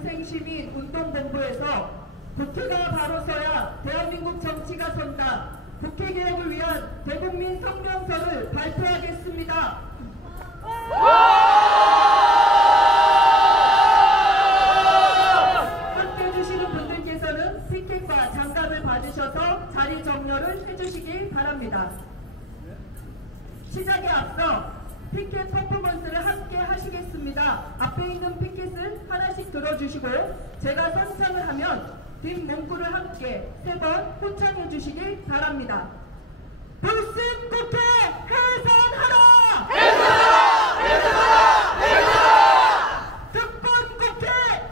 공생시민운동본부에서 국회가 바로 서야 대한민국 정치가 선다. 국회개혁을 위한 대국민 성명서를 발표하겠습니다. 함께해 주시는 분들께서는 피켓과 장갑을 받으셔서 자리 정렬을 해주시기 바랍니다. 시작에 앞서 피켓 퍼포먼스를 함께 하시겠습니다. 앞에 있는 피켓을 하나씩 들어주시고 제가 선창을 하면 뒷문구를 함께 3번 호청해 주시기 바랍니다. 불신 국회 해산하라! 해산하라! 해산하라! 해산하라! 특권 국회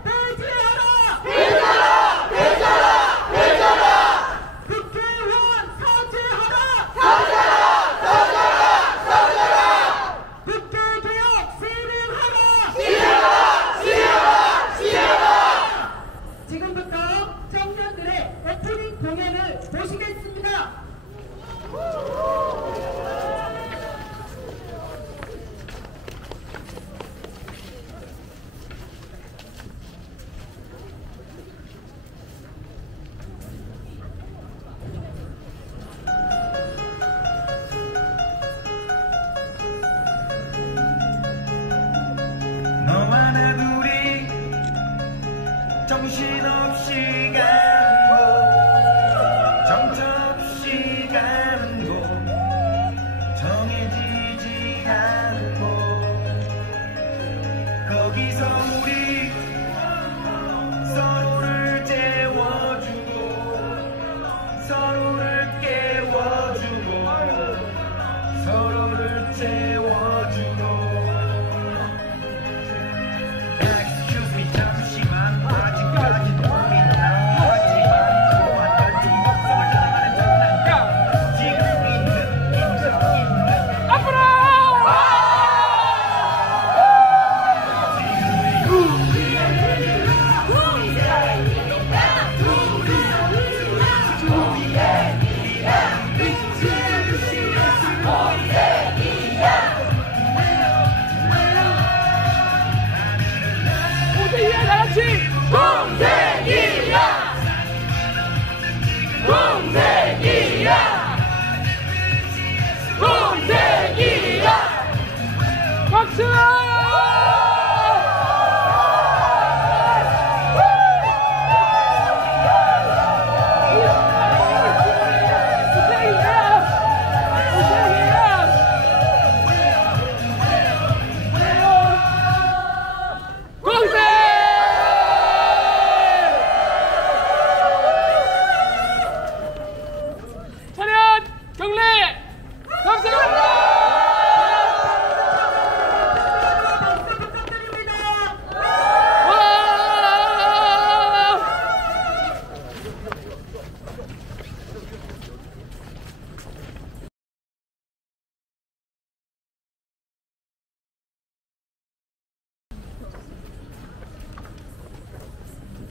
폐지하라! 폐지하라! 폐지하라! 폐지하라! 국회의원 사죄하라! 사죄하라! 사죄하라! 사죄하라! 국회개혁 실행하라! 실행하라! 실행하라! 실행하라! 지금부터 청년들의 오프닝 공연을 보시겠습니다. 너와 나 둘이 정신없이 가는 곳, 정처없이 가는 곳, 정해지지 않은 곳, 거기서 우리 서로를 재워주고 서로를 깨워주고 서로를 재워주고. Excuse me 잠시만 아직까지 눈이 나왔지만 소환까지 목숨을 전하는 장난감 지금 있는 인정 앞으로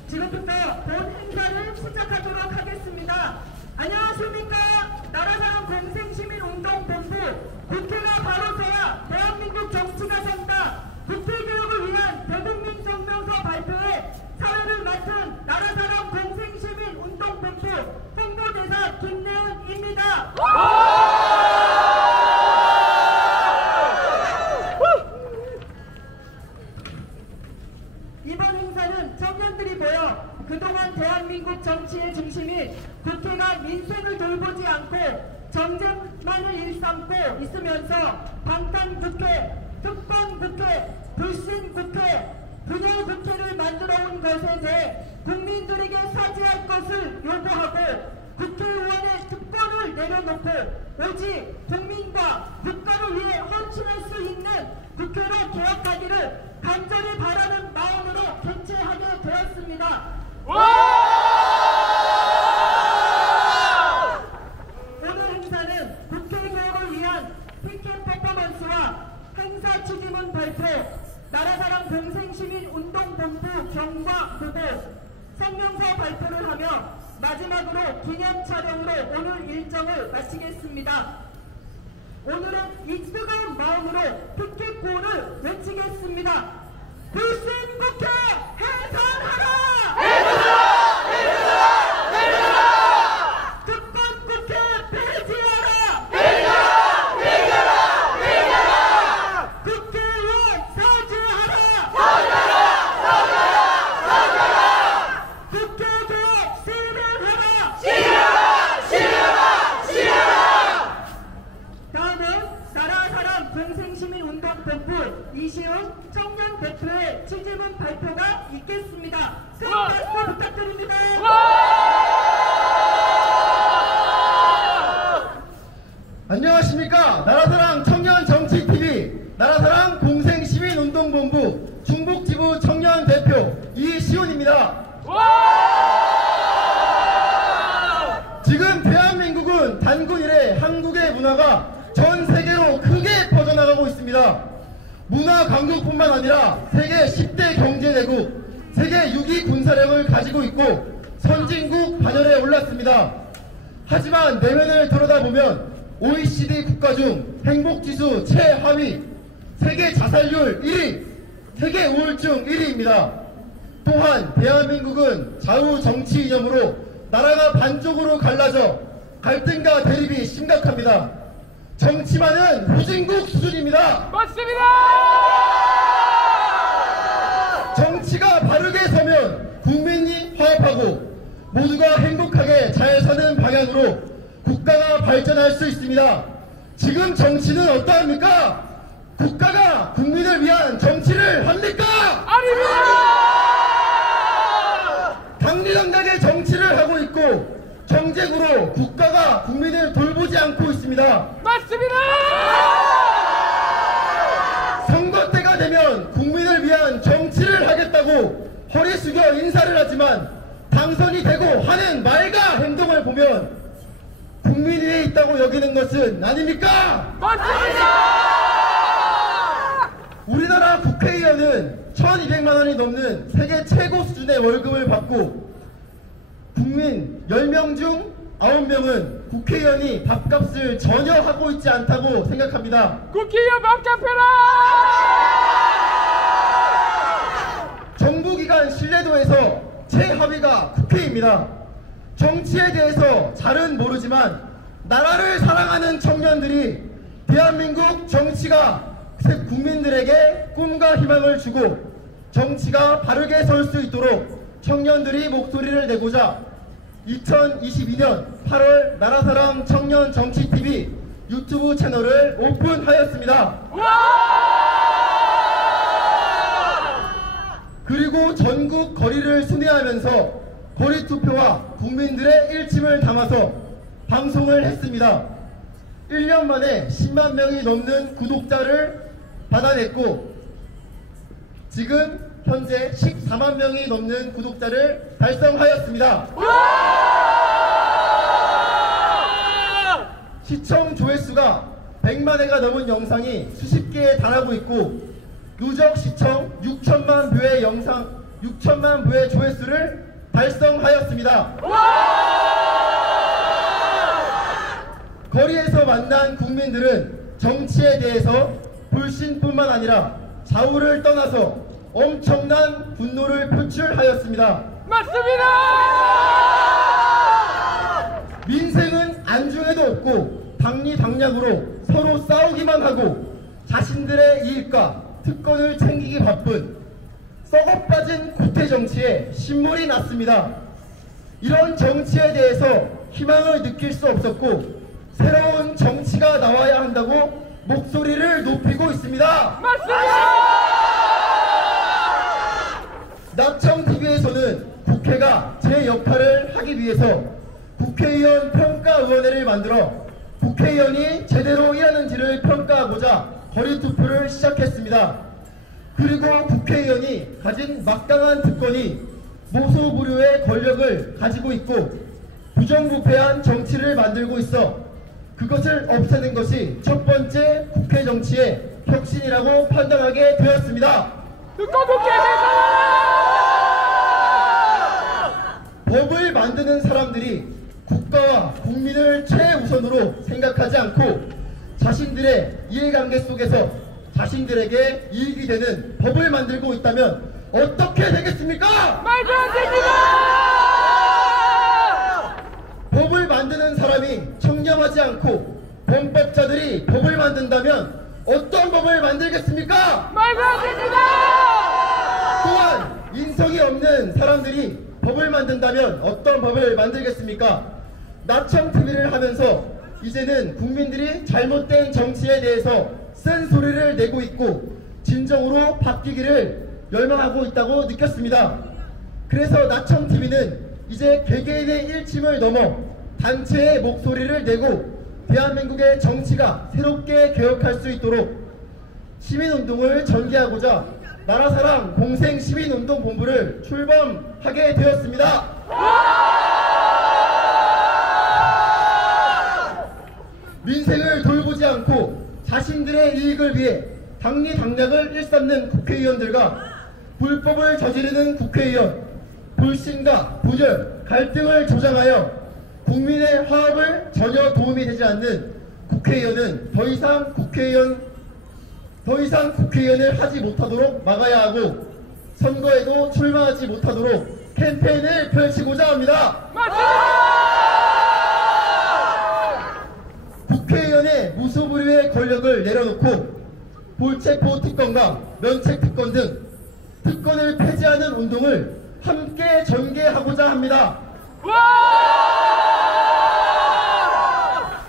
지금부터 본 행사를 시작하도록 하겠습니다. 안녕하십니까? 나라사랑 공생시민운동본부 국회가 바로 서야 대한민국 정치가 선다. 국회개혁을 위한 대국민 성명서 발표에 사회를 맡은 나라사랑 공생시민운동본부 홍보대사 김내은입니다. 이번 행사는 청년들이 모여 그동안 대한민국 정치의 중심인 국회가 민생을 돌보지 않고 정쟁만을 일삼고 있으면서 방탄국회, 특권국회, 불신국회, 분열국회를 만들어온 것에 대해 국민들에게 사죄할 것을 요구하고 국회의원의 특권을 내려놓고 오직 국민과 국가를 위해 헌신할 수 있는 국회로 개혁하기를 간절히 바라는 마음으로 개최하게 되었습니다. 오늘 행사는 국회 개혁을 위한 피켓 퍼포먼스와 행사 추진문 발표, 나라사랑 공생시민운동본부 경과 후보, 성명서 발표를 하며 마지막으로 기념 촬영으로 오늘 일정을 마치겠습니다. 오늘은 이 뜨거운 마음으로 피켓 구호를 외치겠습니다. 불신국회 해산하라! 후에 취지문 발표가 있겠습니다. 큰 박수 부탁드립니다. 안녕하십니까. 나라사랑 청년정치TV 나라사랑 공생시민운동본부 충북지부 청년대표 이시훈입니다. 지금 대한민국은 단군 이래 한국의 문화가 전 세계로 크게 퍼져나가고 있습니다. 문화 강국뿐만 아니라 세계 10대 경제대국, 세계 6위 군사력을 가지고 있고 선진국 반열에 올랐습니다. 하지만 내면을 들여다보면 OECD 국가 중 행복지수 최하위, 세계 자살률 1위, 세계 우울증 1위입니다. 또한 대한민국은 좌우 정치 이념으로 나라가 반쪽으로 갈라져 갈등과 대립이 심각합니다. 정치만은 후진국 수준입니다. 맞습니다. 정치가 바르게 서면 국민이 화합하고 모두가 행복하게 잘 사는 방향으로 국가가 발전할 수 있습니다. 지금 정치는 어떠합니까? 국가가 국민을 위한 정치를 합니까? 아닙니다. 당리당략의 정치를 하고 있고 정쟁으로 국가가 국민을 돌보지 않고 있습니다. 맞습니다. 선거 때가 되면 국민을 위한 정치를 하겠다고 허리 숙여 인사를 하지만 당선이 되고 하는 말과 행동을 보면 국민 위에 있다고 여기는 것은 아닙니까? 맞습니다. 우리나라 국회의원은 1200만 원이 넘는 세계 최고 수준의 월급을 받고 국민 10명 중 9명은 국회의원이 밥값을 전혀 하고 있지 않다고 생각합니다. 국회의원 밥값 해라. 정부기관 신뢰도에서 최하위가 국회입니다. 정치에 대해서 잘은 모르지만 나라를 사랑하는 청년들이 대한민국 정치가 국민들에게 꿈과 희망을 주고 정치가 바르게 설 수 있도록 청년들이 목소리를 내고자 2022년 8월 나라사랑 청년정치TV 유튜브 채널을 오픈하였습니다. 그리고 전국 거리를 순회하면서 거리투표와 국민들의 일침을 담아서 방송을 했습니다. 1년 만에 10만 명이 넘는 구독자를 받아냈고 지금 현재 14만 명이 넘는 구독자를 달성하였습니다. 시청 조회수가 100만 회가 넘은 영상이 수십 개에 달하고 있고 누적 시청 6천만 뷰의 영상 6천만 뷰의 조회수를 달성하였습니다. 거리에서 만난 국민들은 정치에 대해서 불신뿐만 아니라 좌우를 떠나서 엄청난 분노를 표출하였습니다. 맞습니다. 민생은 안중에도 없고 당리당략으로 서로 싸우기만 하고 자신들의 이익과 특권을 챙기기 바쁜 썩어빠진 구태정치에 신물이 났습니다. 이런 정치에 대해서 희망을 느낄 수 없었고 새로운 정치가 나와야 한다고 목소리를 높이고 있습니다. 맞습니다. 나청TV에서는 국회가 제 역할을 하기 위해서 국회의원 평가위원회를 만들어 국회의원이 제대로 일하는지를 평가하고자 거리투표를 시작했습니다. 그리고 국회의원이 가진 막강한 특권이 모소부류의 권력을 가지고 있고 부정부패한 정치를 만들고 있어 그것을 없애는 것이 첫 번째 국회 정치의 혁신이라고 판단하게 되었습니다. 듣고 국회에서 법을 만드는 사람들이 국가와 국민을 최우선으로 생각하지 않고 자신들의 이해관계 속에서 자신들에게 이익이 되는 법을 만들고 있다면 어떻게 되겠습니까? 말도 안 됩니다. 법을 만드는 사람이 청렴하지 않고 범법자들이 법을 만든다면 어떤 법을 만들겠습니까? 말도 안 됩니다. 또한 인성이 없는 사람들이 법을 만든다면 어떤 법을 만들겠습니까? 나청TV를 하면서 이제는 국민들이 잘못된 정치에 대해서 쓴 소리를 내고 있고 진정으로 바뀌기를 열망하고 있다고 느꼈습니다. 그래서 나청TV는 이제 개개인의 일침을 넘어 단체의 목소리를 내고 대한민국의 정치가 새롭게 개혁할 수 있도록 시민운동을 전개하고자 나라사랑 공생시민운동본부를 출범하게 되었습니다. 민생을 돌보지 않고 자신들의 이익을 위해 당리당략을 일삼는 국회의원들과 불법을 저지르는 국회의원, 불신과 부절, 갈등을 조장하여 국민의 화합을 전혀 도움이 되지 않는 국회의원은 더 이상 국회의원을 하지 못하도록 막아야 하고 선거에도 출마하지 못하도록 캠페인을 펼치고자 합니다. 국회의원의 무소불위의 권력을 내려놓고 볼체포 특권과 면책 특권 등 특권을 폐지하는 운동을 함께 전개하고자 합니다.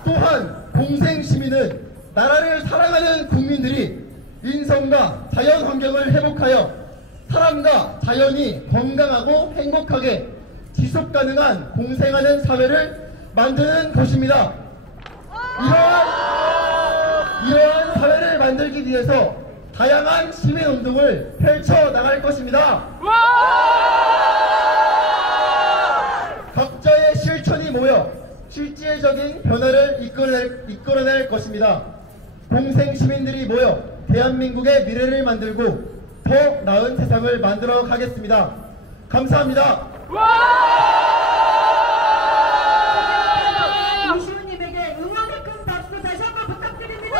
또한 공생시민은 나라를 사랑하는 국민들이 인성과 자연 환경을 회복하여 사람과 자연이 건강하고 행복하게 지속 가능한 공생하는 사회를 만드는 것입니다. 이러한 사회를 만들기 위해서 다양한 시민운동을 펼쳐나갈 것입니다. 각자의 실천이 모여 실질적인 변화를 이끌어낼 것입니다. 공생시민들이 모여 대한민국의 미래를 만들고 더 나은 세상을 만들어 가겠습니다. 감사합니다. 이시우님에게 응원의 큰 박수 다시 한번 부탁드립니다.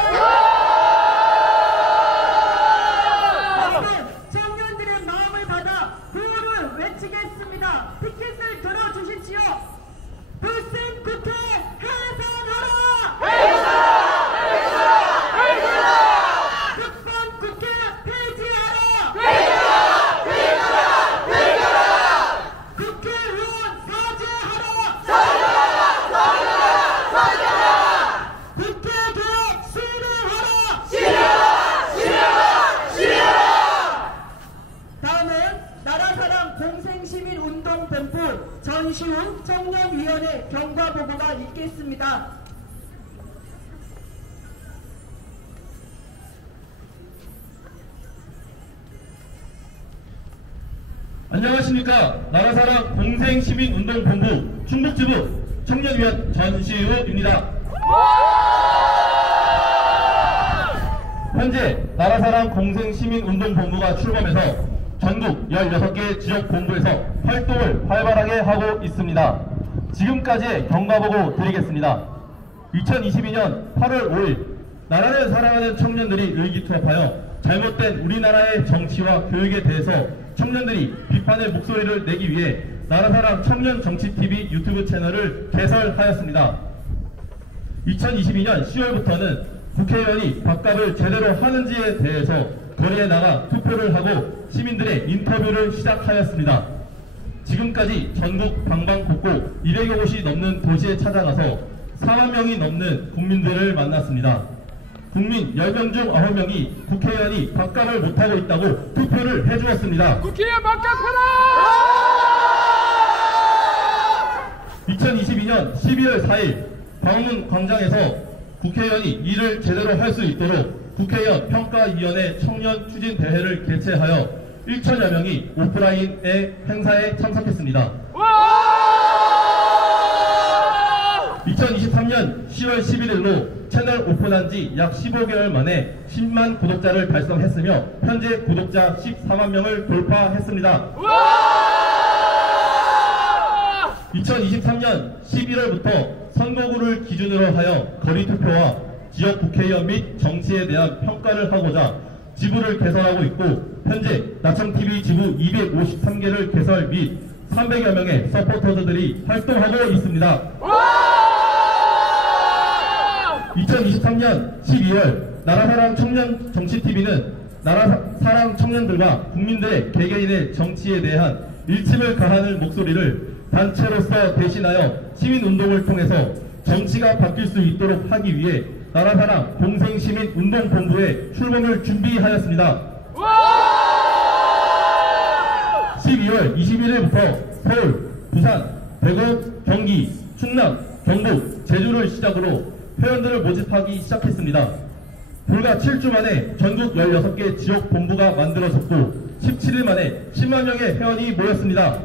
청년들의 마음을 받아 구호를 외치겠습니다. 피켓을 들어주십시오. 불생 국회 해산하라! 특권 국회 폐지하라! 국회의원 사죄하라! 국회 개혁 실현하라! 다음은 나라사랑 공생시민운동본부 전시훈 청년위원회 경과보고가 있겠습니다. 안녕하십니까. 나라사랑 공생시민운동본부 충북지부 청년위원 전시우입니다. 현재 나라사랑 공생시민운동본부가 출범해서 전국 16개 지역본부에서 활동을 활발하게 하고 있습니다. 지금까지의 경과보고 드리겠습니다. 2022년 8월 5일 나라를 사랑하는 청년들이 의기투합하여 잘못된 우리나라의 정치와 교육에 대해서 청년들이 비판의 목소리를 내기 위해 나라사랑 청년정치TV 유튜브 채널을 개설하였습니다. 2022년 10월부터는 국회의원이 밥값을 제대로 하는지에 대해서 거리에 나가 투표를 하고 시민들의 인터뷰를 시작하였습니다. 지금까지 전국 방방곡곡 200여 곳이 넘는 도시에 찾아가서 4만 명이 넘는 국민들을 만났습니다. 국민 10명 중 9명이 국회의원이 밥값을 못하고 있다고 투표를 해주었습니다. 국회의원 밥값해라! 2022년 12월 4일 광화문 광장에서 국회의원이 일을 제대로 할 수 있도록 국회의원 평가위원회 청년 추진 대회를 개최하여 1천여 명이 오프라인의 행사에 참석했습니다. 2023년 10월 11일로 채널 오픈한 지 약 15개월 만에 10만 구독자를 달성했으며 현재 구독자 14만 명을 돌파했습니다. 2023년 11월부터 선거구를 기준으로 하여 거리투표와 지역 국회의원 및 정치에 대한 평가를 하고자 지부를 개설하고 있고 현재 나청TV 지부 253개를 개설 및 300여 명의 서포터들이 활동하고 있습니다. 2023년 12월 나라사랑 청년정치TV는 나라사랑 청년들과 국민들의 개개인의 정치에 대한 일침을 가하는 목소리를 단체로서 대신하여 시민운동을 통해서 정치가 바뀔 수 있도록 하기 위해 나라사랑 공생시민운동본부의 출범을 준비하였습니다. 12월 21일부터 서울, 부산, 대구, 경기, 충남, 경북, 제주를 시작으로 회원들을 모집하기 시작했습니다. 불과 7주 만에 전국 16개 지역 본부가 만들어졌고 17일 만에 10만 명의 회원이 모였습니다.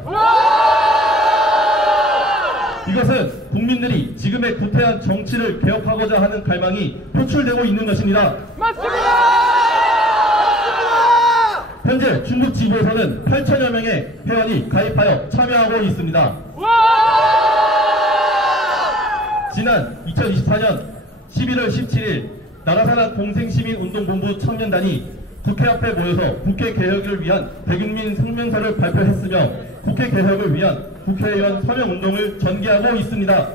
이것은 국민들이 지금의 구태한 정치를 개혁하고자 하는 갈망이 표출되고 있는 것입니다. 맞습니다. 현재 중국 지부에서는 8천여 명의 회원이 가입하여 참여하고 있습니다. 지난 2024년 11월 17일 나라사랑 공생시민운동본부 청년단이 국회 앞에 모여서 국회 개혁을 위한 대국민 성명서를 발표했으며 국회 개혁을 위한 국회의원 서명운동을 전개하고 있습니다.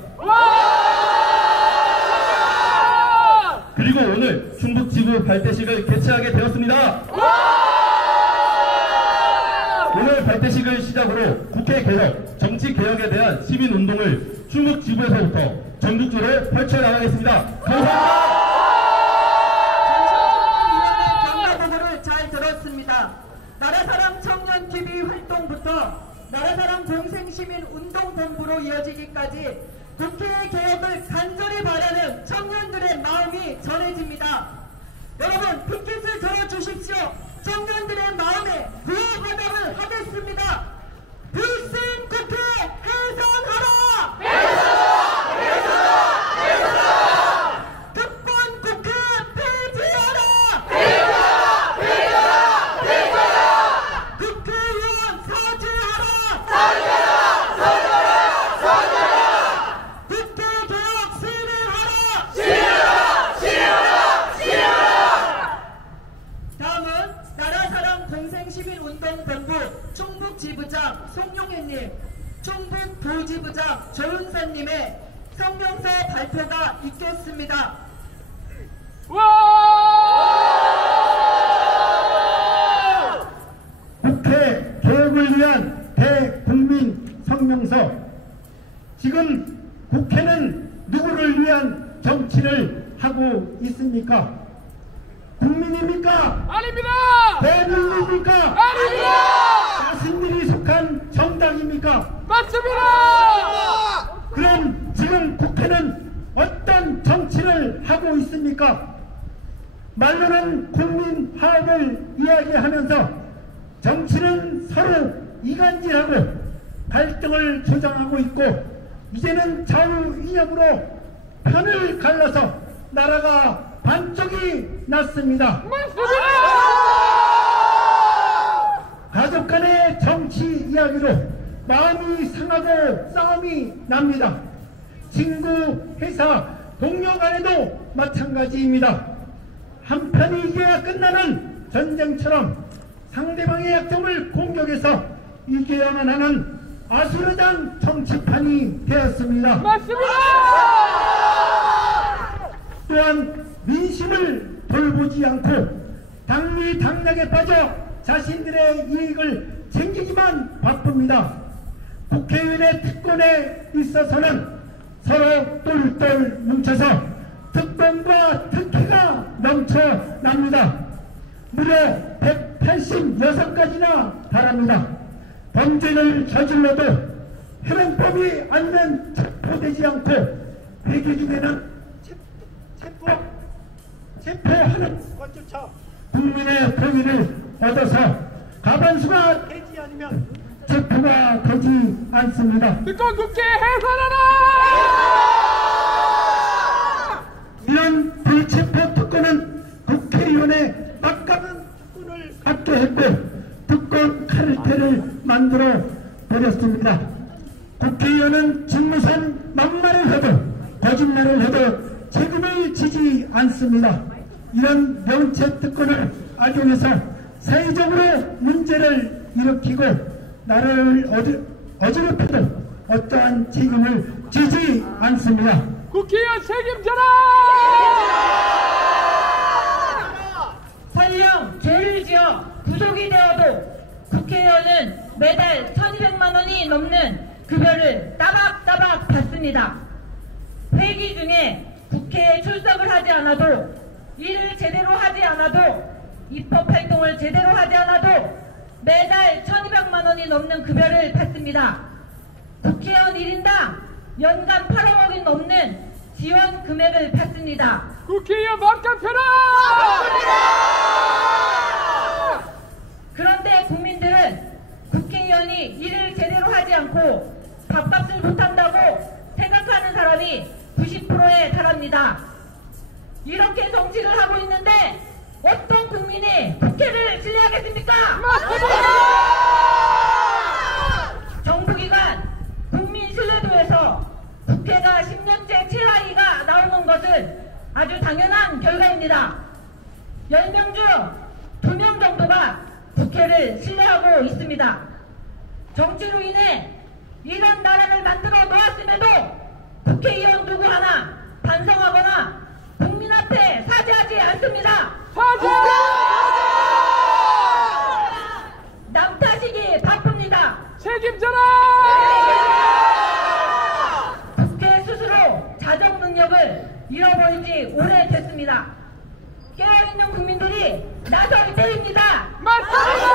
그리고 오늘 중국 지부 발대식을 개최하게 되었습니다. 오늘 발대식을 시작으로 국회 개혁, 정치 개혁에 대한 시민운동을 중국 지부에서부터 전국적으로 펼쳐나가겠습니다. 감사합니다. 경과보고를 잘 들었습니다. 나라사랑 청년TV 활동부터 나라사랑 공생시민운동본부로 이어지기까지 국회의 개혁을 간절히 바라는 청년들의 마음이 전해집니다. 여러분, 피켓을 들어주십시오. 청년들의 마음에 구호받음을 하겠습니다. 불신 국회 해산하라! 해산하라! 특권 국회 폐지하라! 폐지하라! 국회의원 사죄하라! 사죄하라! 국회 개혁 실행하라! 다음은 나라사랑 공생시민운동본부 충북지부장 송용혜님, 충북부지부장 조윤선님의 성명서 발표가 있겠습니다. 국회 개혁을 위한 대국민 성명서. 지금 국회는 누구를 위한 정치를 하고 있습니까? 국민입니까? 아닙니다. 대국민입니까? 아닙니다. 자신들이 속한 정당입니까? 맞습니다. 그럼 지금 국회는 어떤 정치를 하고 있습니까? 말로는 국민 화합을 이야기하면서 정치는 서로 이간질하고 갈등을 조장하고 있고 이제는 좌우 이념으로 편을 갈라서 나라가 반쪽이 났습니다. 맞습니다. 가족 간의 정치 이야기로 마음이 상하고 싸움이 납니다. 친구, 회사, 동료 간에도 마찬가지입니다. 한편이 이겨야 끝나는 전쟁처럼 상대방의 약점을 공격해서 이겨야만 하는 아수르장 정치판이 되었습니다. 맞습니다. 또한 민심을 돌보지 않고 당리당략에 빠져 자신들의 이익을 챙기기만 바쁩니다. 국회의원의 특권에 있어서는 서로 똘똘 뭉쳐서 특권과 특혜가 넘쳐납니다. 무려 186가지나 달합니다. 범죄를 저질러도 혈행법이 아니면 체포되지 않고 회계 중에는 체포하는 것조차 국민의 동의를 얻어서 가반수가 되지 않으면 체포가 되지 않습니다. 특권 국회 해산하라. 이런 불체포 특권은 국회의원의 막강한 특권을 갖게 했고 특권 카르텔을 만들어 버렸습니다. 국회의원은 직무상 막말을 해도 거짓말을 해도 책임을 지지 않습니다. 이런 명체 특권을 악용해서 사회적으로 문제를 일으키고 나라를 어지럽혀도 어떠한 책임을 지지 않습니다. 국회의원 책임져라. 설령 죄를 지어 구속이 되어도 국회의원은 매달 1200만 원이 넘는 급여를 따박따박 받습니다. 회기 중에 국회에 출석을 하지 않아도 일을 제대로 하지 않아도 입법 활동을 제대로 하지 않아도 매달 1,200만 원이 넘는 급여를 받습니다. 국회의원 1인당 연간 8억이 넘는 지원 금액을 받습니다. 국회의원 밥값 펴라! 그런데 국민들은 국회의원이 일을 제대로 하지 않고 밥값을 못한다고 생각하는 사람이 90%에 달합니다. 이렇게 정치를 하고 있는데 어떤 국민이 국회를 신뢰하겠습니까? 정부기관 국민 신뢰도에서 국회가 10년째 최하위가 나오는 것은 아주 당연한 결과입니다. 10명 중 2명 정도가 국회를 신뢰하고 있습니다. 정치로 인해 이런 나라를 만들어 놓았음에도 국회의원 누구 하나 반성하거나 국민 앞에 사죄하지 않습니다. 사죄! 남 탓이기 바쁩니다. 책임져라! 국회 스스로 자정 능력을 잃어버린 지 오래됐습니다. 깨어있는 국민들이 나설 때입니다. 맞습니다!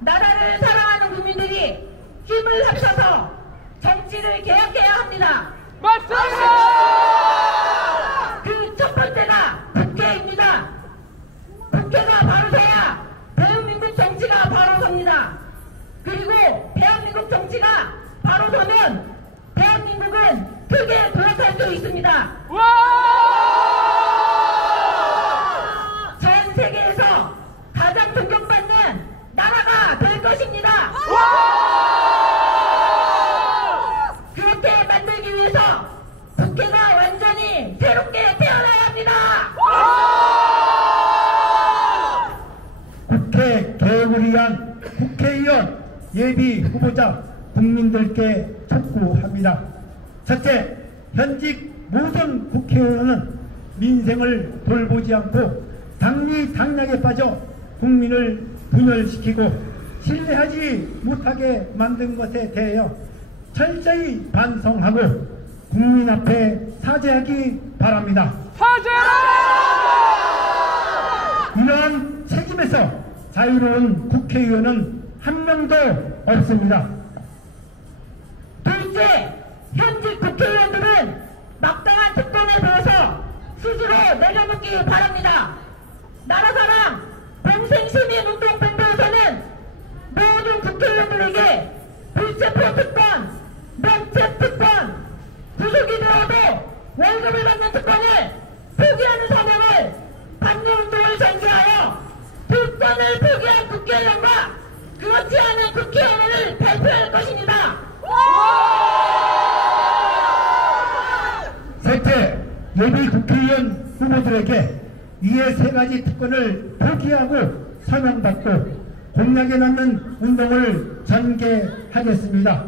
나라를 사랑하는 국민들이 힘을 합쳐서 정치를 개혁해야 합니다. 맞습니다! 그 첫 번째가 국회입니다. 국회가 바로 서야 대한민국 정치가 바로 섭니다. 그리고 대한민국 정치가 바로 서면 대한민국은 크게 돌아갈 수 있습니다. 전 세계에서 가장 존경받는 나라가 될 것입니다. 그렇게 만들기 위해서 국회가 완전히 새롭게 태어나야 합니다. 국회 개혁을 위한 국회의원 예비 후보자 국민들께 촉구합니다. 첫째, 현직 모든 국회의원은 민생을 돌보지 않고 당리당략에 빠져 국민을 분열시키고 신뢰하지 못하게 만든 것에 대하여 철저히 반성하고 국민 앞에 사죄하기 바랍니다. 이러한 책임에서 자유로운 국회의원은 한 명도 없습니다. 둘째, 현직 국회의원들은 막당한 특권에 대해서 스스로 내려놓기 바랍니다. 나라사랑 공생시민운동본부에서는 모든 국회의원들에게 불체포 특권, 면책 특권, 구속이 되어도 월급을 받는 특권을 포기하는 사명을 반려운동을 전개하여 특권을 포기한 국회의원과 그렇지 않은 국회의원을 발표할 것입니다. 셋째, 예비 국회의원 후보들에게 이에 세 가지 특권을 포기하고 서명받고 공약에 남는 운동을 전개하겠습니다.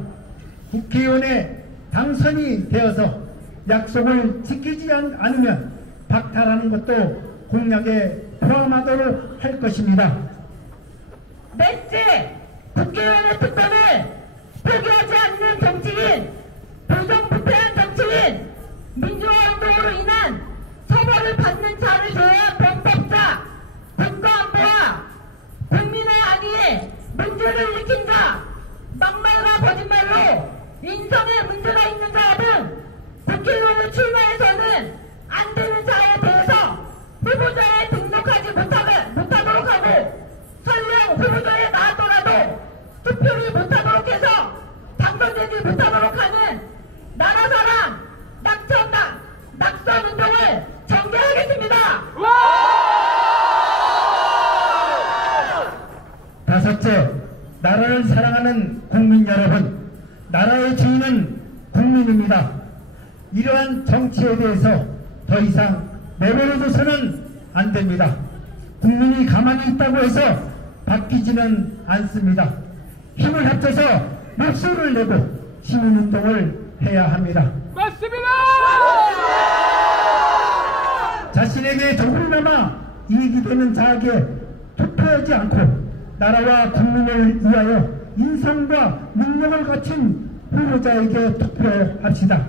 국회의원에 당선이 되어서 약속을 지키지 않으면 박탈하는 것도 공약에 포함하도록 할 것입니다. 넷째, 국회의원의 특권을 포기하지 않는 정치인, 부정부패한 정치인, 민주화운동으로 인한 처벌을 받는 자를 제외한 범법자, 국가안보와 국민의 안위에 문제를 일으킨 자, 막말과 거짓말로 인성에 문제가 있는 자 등 국회의원을 출마해서는 안 되는 자에 대해서 후보자에 등록하지 못하도록 하고 설령 후보자에 나왔더라도 투표를 못하도록 해서 당선되지 못하도록 하는 나라사랑 낙선운동을 전개하겠습니다. 다섯째, 나라를 사랑하는 국민 여러분, 나라의 주인은 국민입니다. 이러한 정치에 대해서 더 이상 내버려둬서는 안 됩니다. 국민이 가만히 있다고 해서 바뀌지는 않습니다. 힘을 합쳐서 목소리를 내고 시민운동을 해야 합니다. 맞습니다! 자신에게 조금이나마 이익이 되는 자에게 투표하지 않고 나라와 국민을 위하여 인성과 능력을 갖춘 후보자에게 투표합시다.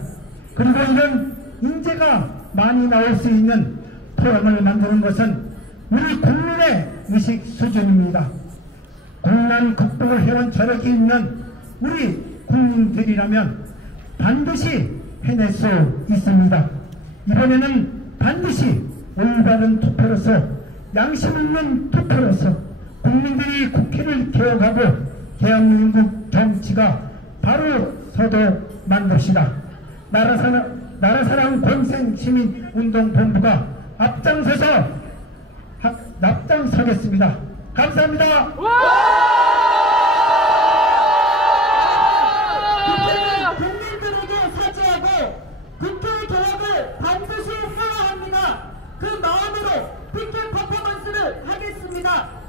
그리고 이런 인재가 많이 나올 수 있는 토양을 만드는 것은 우리 국민의 의식 수준입니다. 국난 극복을 해온 저력이 있는 우리 국민들이라면 반드시 해낼 수 있습니다. 이번에는 반드시 올바른 투표로서 양심 있는 투표로서 국민들이 국회를 개혁하고 대한민국 정치가 바로 서도 만듭시다. 나라사랑 권생시민운동본부가 앞장서겠습니다. 감사합니다. 국회는 국민들에게 사죄하고 국회 개혁을 반드시 해야 합니다. 그 마음으로 국회 퍼포먼스를 하겠습니다.